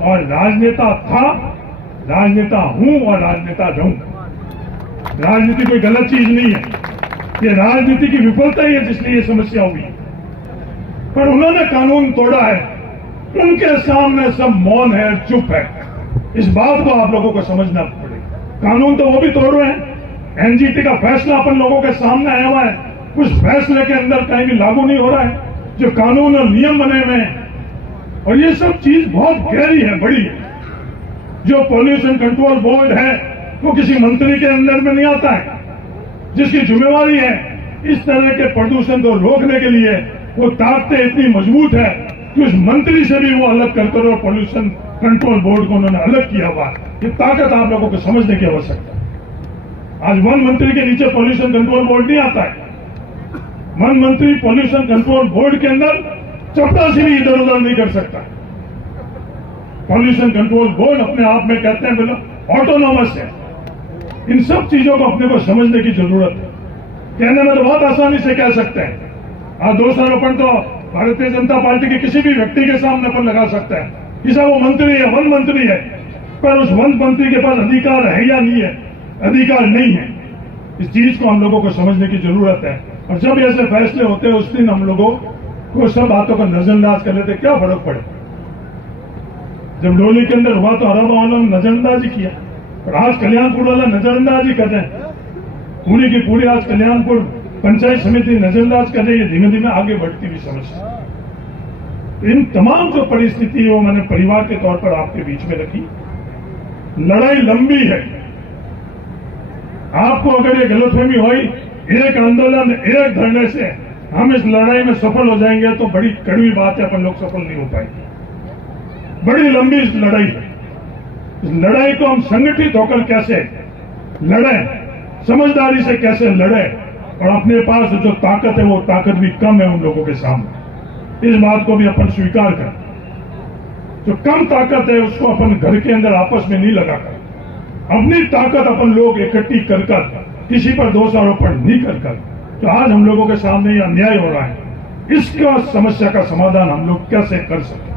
और राजनेता था, राजनेता हूं और राजनेता रहूंगा। राजनीति कोई गलत चीज नहीं है, ये राजनीति की विफलता ही है जिसलिए ये समस्या हुई। पर उन्होंने कानून तोड़ा है, उनके सामने सब मौन है, चुप है। इस बात को आप लोगों को समझना पड़ेगा। कानून तो वो भी तोड़ रहे हैं। एनजीटी का फैसला अपन लोगों के सामने आया हुआ है, उस फैसले के अंदर कहीं भी लागू नहीं हो रहा है। जो कानून और नियम बने हुए हैं, और ये सब चीज बहुत गहरी है, बड़ी है। जो पॉल्यूशन कंट्रोल बोर्ड है वो किसी मंत्री के अंदर में नहीं आता है, जिसकी जिम्मेवारी है इस तरह के प्रदूषण को रोकने के लिए। वो ताकतें इतनी मजबूत है कि उस मंत्री से भी वो अलग करते रहो। पॉल्यूशन कंट्रोल बोर्ड को उन्होंने अलग किया हुआ। ये ताकत आप लोगों को समझने की आवश्यकता है। आज वन मंत्री के नीचे पॉल्यूशन कंट्रोल बोर्ड नहीं आता है। वन मंत्री पॉल्यूशन कंट्रोल बोर्ड के अंदर चपरासी भी इधर उधर नहीं कर सकता। पॉल्यूशन कंट्रोल बोर्ड अपने आप में कहते हैं बोलो ऑटोनॉमस है। इन सब चीजों को अपने को समझने की जरूरत है। कहने में तो बहुत आसानी से कह सकते हैं। आज दोषारोपण तो भारतीय जनता पार्टी के किसी भी व्यक्ति के सामने अपन लगा सकते हैं कि साहब वो मंत्री है, वन मंत्री है, पर उस वन मंत्री के पास अधिकार है या नहीं है? अधिकार नहीं है। इस चीज को हम लोगों को समझने की जरूरत है। और जब ऐसे फैसले होते हैं उस दिन हम लोगों को सब बातों का नजरअंदाज कर लेते, क्या फर्क पड़े। जब डोली के अंदर हुआ तो हराबा वालों ने नजरअंदाजी किया, और आज कल्याणपुर वाला नजरअंदाजी कर रहे हैं। पूरी की पूरी आज कल्याणपुर पंचायत समिति नजरअंदाज कर रही है। धीमे धीमे आगे बढ़ती हुई समस्या। इन तमाम जो परिस्थिति है वो मैंने परिवार के तौर पर आपके बीच में रखी। लड़ाई लंबी है। आपको अगर ये गलतफहमी हुई एक आंदोलन एक धरने से हम इस लड़ाई में सफल हो जाएंगे तो बड़ी कड़वी बात है, अपन लोग सफल नहीं हो पाएंगे। बड़ी लंबी लड़ाई है। इस लड़ाई को हम संगठित होकर कैसे लड़ें, समझदारी से कैसे लड़ें, और अपने पास जो ताकत है वो ताकत भी कम है उन लोगों के सामने। इस बात को भी अपन स्वीकार करें। जो कम ताकत है उसको अपन घर के अंदर आपस में नहीं लगाकर, अपनी ताकत अपन लोग इकट्ठी कर किसी पर दोषारोपण नहीं कर तो आज हम लोगों के सामने यह अन्याय हो रहा है, इसका समस्या का समाधान हम लोग कैसे कर सकते।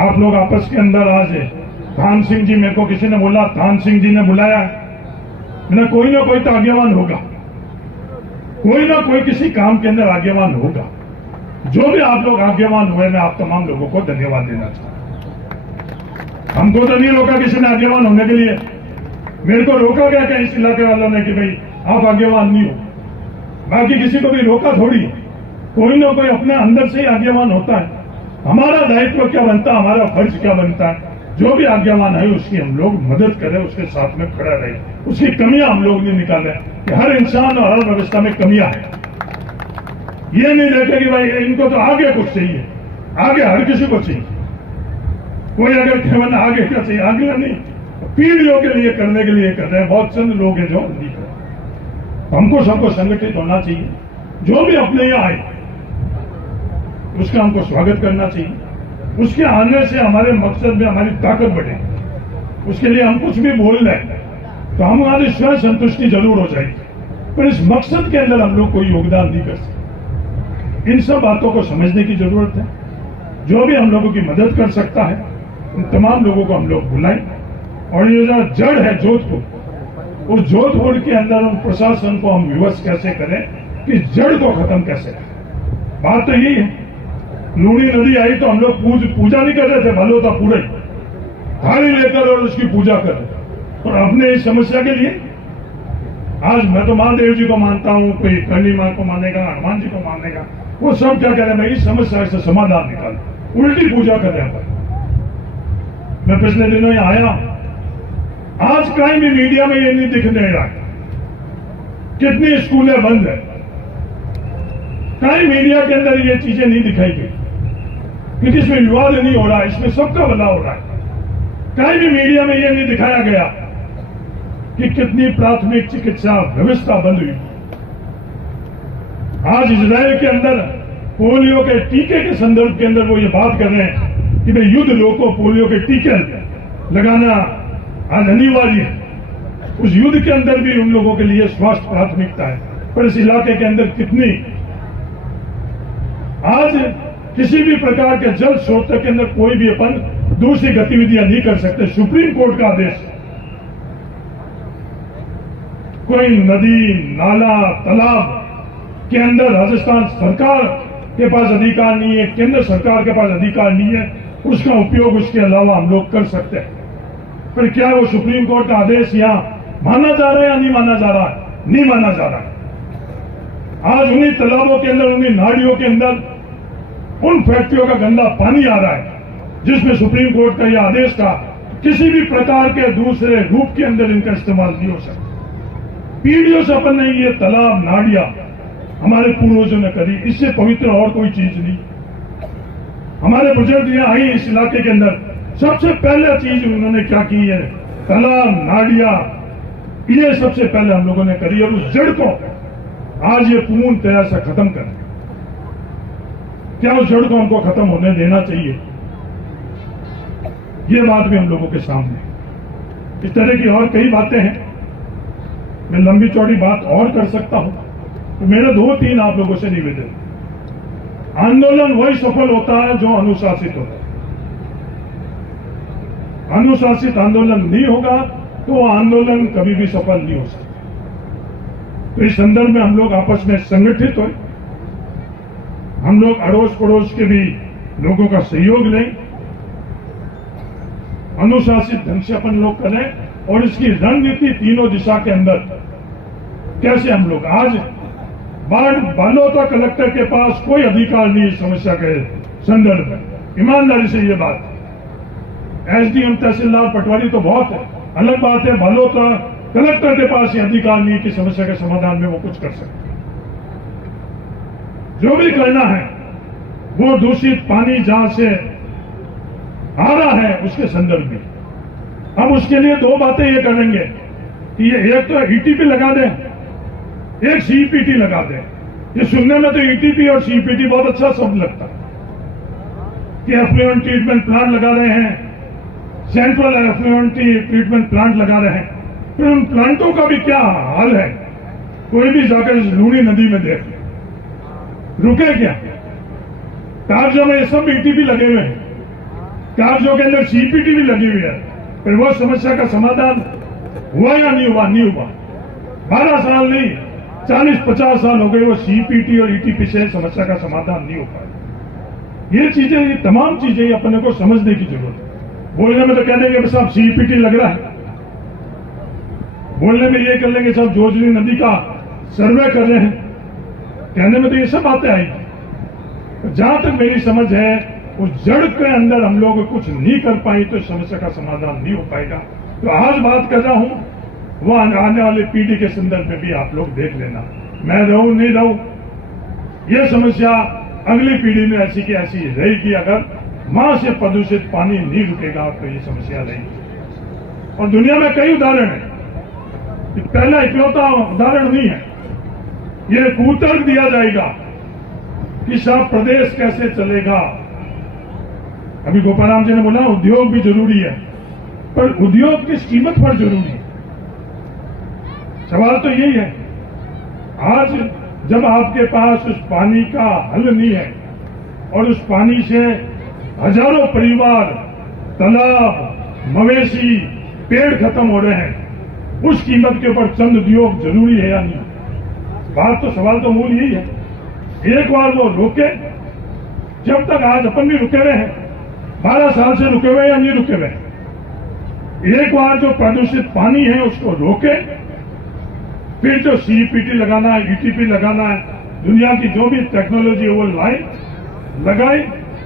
आप लोग आपस के अंदर आज थान सिंह जी, मेरे को किसी ने बोला थान सिंह जी ने बुलाया, मैंने कोई ना कोई तो आगेवान होगा, कोई ना कोई किसी काम के अंदर आगेवान होगा। जो भी आप लोग आगेवान हुए, मैं आप तमाम लोगों को धन्यवाद देना चाहता हूं। हमको तो नहीं रोका किसी ने आगेवान होने के लिए। मेरे को रोका गया क्या इस इलाके वालों ने कि भाई आप आगेवान नहीं हो। बाकी किसी को भी रोका थोड़ी। कोई ना कोई अपने अंदर से ही आगेवान होता है। हमारा दायित्व क्या बनता है, हमारा फर्ज क्या बनता है, जो भी आज्ञावान है उसकी हम लोग मदद करें, उसके साथ में खड़ा रहे, उसकी कमियां हम लोग नहीं निकालें कि हर इंसान और हर व्यवस्था में कमियां हैं। ये नहीं देखे कि भाई इनको तो आगे कुछ चाहिए, आगे हर किसी को चाहिए। कोई अगर केवल आगे क्या चाहिए, आगे नहीं, पीढ़ियों के लिए करने के लिए कर रहे हैं। बहुत चंद लोग हैं जो नहीं कर रहे। हमको सबको संगठित होना चाहिए। जो भी अपने यहाँ आए उसका हमको स्वागत करना चाहिए। उसके आने से हमारे मकसद में हमारी ताकत बढ़ेगी। उसके लिए हम कुछ भी बोल रहे हैं तो हमारी स्वयं संतुष्टि जरूर हो जाएगी, पर इस मकसद के अंदर हम लोग कोई योगदान नहीं कर सकते। इन सब बातों को समझने की जरूरत है। जो भी हम लोगों की मदद कर सकता है उन तमाम लोगों को हम लोग बुलाएं। और ये जो जड़ है जोधपुर, उस जोधपुर के अंदर उन प्रशासन को हम विवश कैसे करें कि जड़ को खत्म कैसे करें। बात तो यही है। लूणी नदी आई तो हम लोग पूजा नहीं कर रहे थे, भलो था पूरे थाली लेकर और उसकी पूजा कर रहे। और अपने इस समस्या के लिए आज मैं तो महादेव जी को मानता हूं, कोई काली मां को मानेगा, हनुमान जी को मानेगा, वो सब क्या कह रहे हैं, इस समस्या से समाधान निकाल, उल्टी पूजा कर रहे हैं। मैं पिछले दिनों यहाँ आया, आज कहीं भी मीडिया में ये नहीं दिखने रहा कितनी स्कूलें बंद है। कहीं मीडिया के अंदर ये चीजें नहीं दिखाई गई क्योंकि इसमें विवाद नहीं हो रहा है, इसमें सबका भला हो रहा है। कहीं भी मीडिया में ये नहीं दिखाया गया कि कितनी प्राथमिक चिकित्सा व्यवस्था बंद हुई। आज इजराइल के अंदर पोलियो के टीके के संदर्भ के अंदर वो ये बात कर रहे हैं कि भाई युद्ध लोगों को पोलियो के टीके लगाना आज अनिवार्य है। उस युद्ध के अंदर भी उन लोगों के लिए स्वास्थ्य प्राथमिकता है, पर इस इलाके के अंदर कितनी आज किसी भी प्रकार के जल स्रोत के अंदर कोई भी अपन दूसरी गतिविधियां नहीं कर सकते। सुप्रीम कोर्ट का आदेश है। कोई नदी, नाला, तालाब के अंदर राजस्थान सरकार के पास अधिकार नहीं है, केंद्र सरकार के पास अधिकार नहीं है, उसका उपयोग उसके अलावा हम लोग कर सकते हैं। पर क्या वो सुप्रीम कोर्ट का आदेश यहां माना जा रहा है या नहीं माना जा रहा है? नहीं माना जा रहा है। आज उन्हीं तालाबों के अंदर, उन्हीं नालियों के अंदर उन फैक्ट्रियों का गंदा पानी आ रहा है जिसमें सुप्रीम कोर्ट का यह आदेश था किसी भी प्रकार के दूसरे रूप के अंदर इनका इस्तेमाल नहीं हो सकता। पीढ़ियों से अपन ने ये तालाब, नालियां हमारे पूर्वजों ने करी, इससे पवित्र और कोई चीज नहीं। हमारे बुजुर्ग यहाँ आई इस इलाके के अंदर, सबसे पहले चीज उन्होंने क्या की है, तालाब, नालियां, ये सबसे पहले हम लोगों ने करी और उस जड़ को आज ये पूर्ण तरह से खत्म कर। क्या उस जड़ को हमको खत्म होने देना चाहिए? ये बात भी हम लोगों के सामने। इस तरह की और कई बातें हैं, मैं लंबी चौड़ी बात और कर सकता हूं। तो मेरे 2-3 आप लोगों से निवेदन, आंदोलन वही सफल होता है जो अनुशासित होता है। अनुशासित आंदोलन नहीं होगा तो आंदोलन कभी भी सफल नहीं हो सकता। तो इस संदर्भ में हम लोग आपस में संगठित हो, हम लोग अड़ोस पड़ोस के भी लोगों का सहयोग लें, अनुशासित ढंग से अपन लोग करें और इसकी रणनीति तीनों दिशा के अंदर कैसे हम लोग आज बालोतरा कलेक्टर के पास कोई अधिकार नहीं इस समस्या के संदर्भ में। ईमानदारी से ये बात, एसडीएम, तहसीलदार, पटवारी तो बहुत है, अलग बात है बालोतरा कलेक्टर के पास ये अधिकार नहीं कि समस्या के समाधान में वो कुछ कर सकते। जो भी करना है वो दूषित पानी जहां से आ रहा है उसके संदर्भ में हम उसके लिए 2 बातें ये करेंगे कि ये एक तो ईटीपी लगा दें, एक सीपीटी लगा दें। ये सुनने में तो ईटीपी और सीपीटी बहुत अच्छा शब्द लगता है कि एफ्लुएंट ट्रीटमेंट प्लांट लगा रहे हैं, सेंट्रल एफ्लुएंट ट्रीटमेंट प्लांट लगा रहे हैं। फिर उन प्लांटों का भी क्या हाल है? कोई भी जाकर इस लूणी नदी में देख ले, रुके क्या? कागजों में ये सब ईटीपी लगे हुए हैं, कागजों के अंदर सीपीटी भी लगी हुई है। फिर वो समस्या का समाधान हुआ या नहीं हुआ? नहीं हुआ। 12 साल नहीं, 40-50 साल हो गए वो सीपीटी और ईटीपी से समस्या का समाधान नहीं हो पाया। ये चीजें, ये तमाम चीजें अपने को समझने की जरूरत है। बोलने में तो कह देंगे साहब सीपीटी लग रहा है, बोलने में ये कर लेंगे साहब जोजनी नदी का सर्वे कर रहे हैं, कहने में तो ये सब बातें आएगी। जहां तक मेरी समझ है उस जड़ के अंदर हम लोग कुछ नहीं कर पाए तो समस्या का समाधान नहीं हो पाएगा। तो आज बात कर रहा हूं वो आने वाले पीढ़ी के संदर्भ में भी आप लोग देख लेना, मैं रहूं नहीं रहूं, ये समस्या अगली पीढ़ी में ऐसी की ऐसी रहेगी। अगर मां से प्रदूषित पानी नहीं रुकेगा तो ये समस्या रहेगी। और दुनिया में कई उदाहरण है, पहला इकलौता उदाहरण नहीं है। ये कूतर्क दिया जाएगा कि साहब प्रदेश कैसे चलेगा। अभी गोपाराम जी ने बोला उद्योग भी जरूरी है, पर उद्योग किस कीमत पर जरूरी है? सवाल तो यही है। आज जब आपके पास उस पानी का हल नहीं है और उस पानी से हजारों परिवार, तालाब, मवेशी, पेड़ खत्म हो रहे हैं, उस कीमत के ऊपर चंद उद्योग जरूरी है या नहीं? बात तो, सवाल तो मूल यही है। एक बार वो रोके, जब तक आज अपन भी रुके हुए हैं, 12 साल से रुके हुए या नहीं रुके हुए, एक बार जो प्रदूषित पानी है उसको रोके, फिर जो सीपीटी लगाना है, ईटीपी लगाना है, दुनिया की जो भी टेक्नोलॉजी है वो लगाए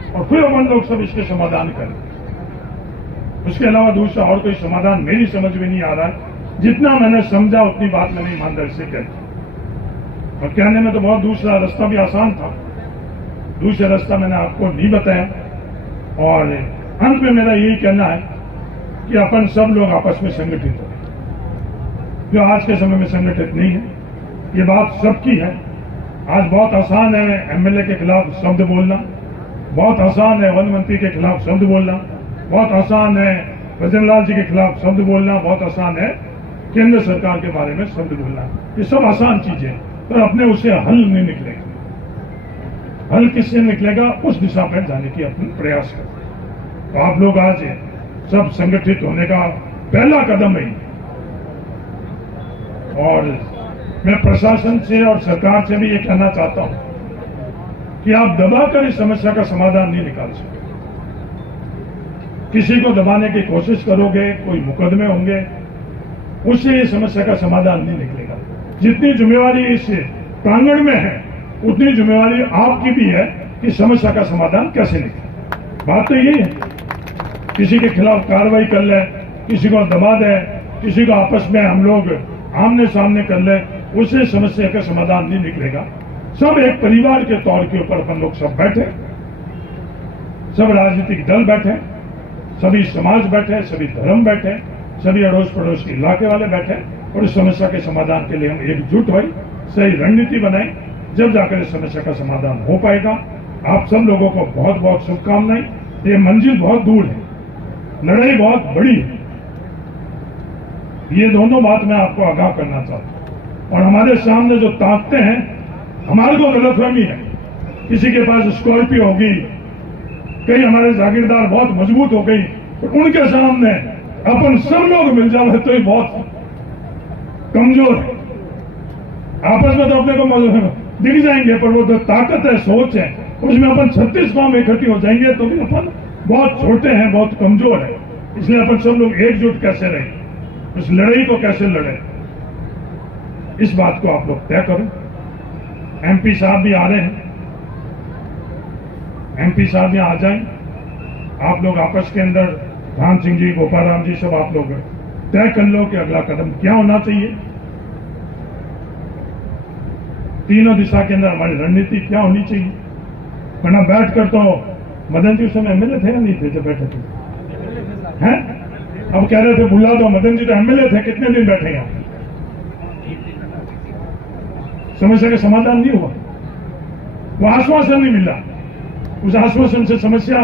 और फिर अपन लोग सब इसके समाधान करें। उसके अलावा दूसरा और कोई समाधान मेरी समझ में नहीं आ रहा है। जितना मैंने समझा उतनी बात मैंने ईमानदारी से कहती, और कहने में तो बहुत दूसरा रास्ता भी आसान था, दूसरा रास्ता मैंने आपको नहीं बताया। और अंत में मेरा यही कहना है कि अपन सब लोग आपस में संगठित हो, जो आज के समय में संगठित नहीं है। ये बात सबकी है। आज बहुत आसान है एमएलए के खिलाफ शब्द बोलना, बहुत आसान है वन मंत्री के खिलाफ शब्द बोलना, बहुत आसान है भजनलाल जी के खिलाफ शब्द बोलना, बहुत आसान है केंद्र सरकार के बारे में शब्द बोलना। ये सब आसान चीजें, पर अपने उससे हल नहीं निकलेंगे। हल किससे निकलेगा, उस दिशा पर जाने की अपन प्रयास करें। तो आप लोग आज सब संगठित होने का पहला कदम है। और मैं प्रशासन से और सरकार से भी ये कहना चाहता हूं कि आप दबाकर इस समस्या का समाधान नहीं निकाल सकते। किसी को दबाने की कोशिश करोगे, कोई मुकदमे होंगे, उससे ये समस्या का समाधान नहीं निकलेगा। जितनी जिम्मेवारी इस प्रांगण में है, उतनी जिम्मेवारी आपकी भी है कि समस्या का समाधान कैसे निकले। बात तो यही है, किसी के खिलाफ कार्रवाई कर ले, किसी को दबा दे, किसी को आपस में हम लोग आमने सामने कर ले, उससे समस्या का समाधान नहीं निकलेगा। सब एक परिवार के तौर के ऊपर अपन लोग सब बैठे, सब राजनीतिक दल बैठे, सभी समाज बैठे, सभी धर्म बैठे, सभी अड़ोस पड़ोस के इलाके वाले बैठे और इस समस्या के समाधान के लिए हम एकजुट हुए, सही रणनीति बनाई, जब जाकर इस समस्या का समाधान हो पाएगा। आप सब लोगों को बहुत बहुत शुभकामनाएं। ये मंजिल बहुत दूर है, लड़ाई बहुत बड़ी है, ये दोनों बात मैं आपको आगाह करना चाहता हूं। और हमारे सामने जो ताकतें हैं, हमारे को गलतफहमी है, किसी के पास स्कॉर्पियो होगी, कई हमारे जागीरदार बहुत मजबूत हो गई, तो उनके सामने अपन सब लोग मिल जाए तो ये बहुत कमजोर है। आपस में तो अपने को दिख जाएंगे, पर वो जो ताकत है, सोच है, उसमें अपन 36 गांव में इकट्ठी हो जाएंगे तो भी अपन बहुत छोटे हैं, बहुत कमजोर है। इसलिए अपन सब लोग एकजुट कैसे रहे, उस लड़ाई को कैसे लड़े, इस बात को आप लोग तय करो। एमपी साहब भी आ रहे हैं, एमपी साहब यहाँ आ जाएं। आप लोग आपस के अंदर धान सिंह जी, गोपाल राम जी, सब आप लोग तय कर लो कि अगला कदम क्या होना चाहिए। तीनों दिशा के अंदर हमारी रणनीति क्या होनी चाहिए। वरना बैठकर तो मदन जी उस समय एमएलए थे या नहीं थे जब बैठे थे, हैं? अब कह रहे थे बुला दो, मदन जी तो एमएलए थे, कितने दिन बैठे यहाँ? समस्या का समाधान नहीं हुआ, वो आश्वासन नहीं मिला। उस आश्वासन से समस्या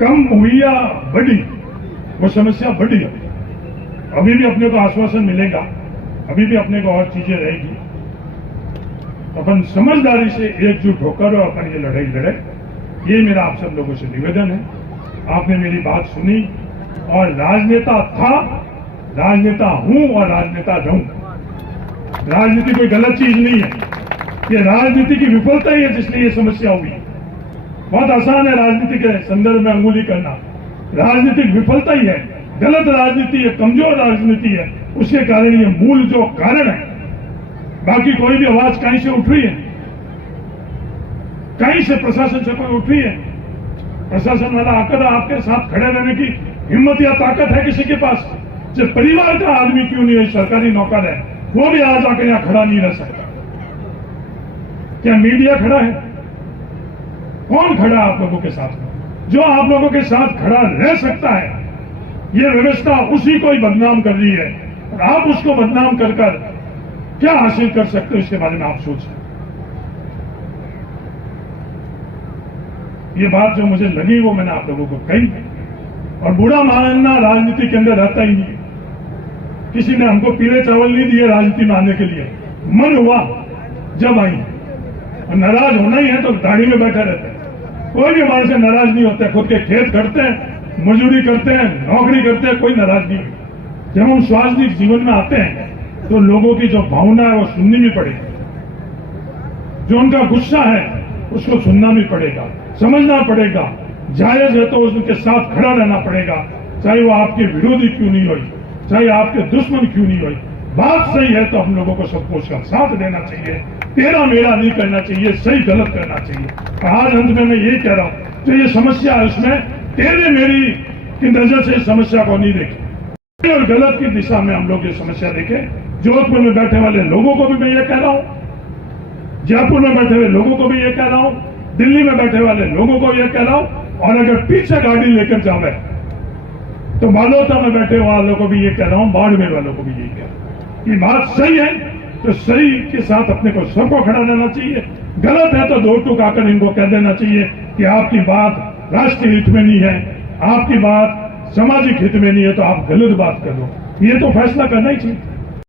कम हुई या बढ़ी? वो समस्या बढ़ी। अभी भी अपने को आश्वासन मिलेगा, अभी भी अपने को और चीजें रहेगी। अपन समझदारी से एकजुट होकर और अपन ये लड़ाई लड़े, ये मेरा आप सब लोगों से निवेदन है। आपने मेरी बात सुनी, और राजनेता था, राजनेता हूं और राजनेता रहूंगा। राजनीति कोई गलत चीज नहीं है, ये राजनीति की विफलता ही है जिसलिए ये समस्या हुई। बहुत आसान है राजनीति के संदर्भ में अंगुली करना, राजनीतिक विफलता ही है, गलत राजनीति है, कमजोर राजनीति है, उसके कारण ये मूल जो कारण है। बाकी कोई भी आवाज कहीं से उठ रही है, कहीं से प्रशासन से कोई उठ रही है? प्रशासन वाला आकर आपके साथ खड़े रहने की हिम्मत या ताकत है किसी के पास? जो परिवार का आदमी क्यों नहीं है, सरकारी नौकर है, वो भी आज आकर यहां खड़ा नहीं रह सकता। क्या मीडिया खड़ा है? कौन खड़ा आप लोगों के साथ? जो आप लोगों के साथ खड़ा रह सकता है, ये व्यवस्था उसी को ही बदनाम कर रही है, और आप उसको बदनाम कर क्या हासिल कर सकते हो, इसके बारे में आप सोचें। ये बात जो मुझे लगी वो मैंने आप लोगों को कही। और बुरा मानना राजनीति के अंदर रहता ही नहीं है। किसी ने हमको पीले चावल नहीं दिए राजनीति में आने के लिए, मन हुआ जब आई। और नाराज होना ही है तो गाड़ी में बैठे रहते हैं। कोई भी हमारे से नाराज नहीं होता है। खुद के खेत करते हैं, मजदूरी करते हैं, नौकरी करते हैं, कोई नाराज नहीं। जब हम सार्वजनिक जीवन में आते हैं तो लोगों की जो भावना है वो सुननी भी पड़ेगी, जो उनका गुस्सा है उसको सुनना भी पड़ेगा, समझना पड़ेगा। जायज है तो उनके साथ खड़ा रहना पड़ेगा, चाहे वो आपके विरोधी क्यों नहीं हुई, चाहे आपके दुश्मन क्यों नहीं हुई। बात सही है तो हम लोगों को सबको उसका साथ देना चाहिए, तेरा मेरा नहीं करना चाहिए, सही गलत करना चाहिए। आज अंत में मैं यही कह रहा हूं, जो ये समस्या है उसमें तेरे मेरी की नजर से इस समस्या को नहीं देखें और गलत की दिशा में हम लोग ये समस्या देखें। जोधपुर में बैठे वाले लोगों को भी मैं ये कह रहा हूं, जयपुर में बैठे हुए लोगों को भी ये कह रहा हूं, दिल्ली में बैठे वाले लोगों को ये कह रहा हूं, और अगर पीछे गाड़ी लेकर जावे तो बालोता में बैठे वालों को भी ये कह रहा हूं, बाड़मेर वालों को भी यही कह रहा हूं कि बात सही है तो सही के साथ अपने को सबको खड़ा रहना चाहिए। गलत है तो दो टूक आकर इनको कह देना चाहिए कि आपकी बात राष्ट्रीय हित में नहीं है, आपकी बात सामाजिक हित में नहीं है, तो आप गलत बात कर लो। ये तो फैसला करना ही चाहिए।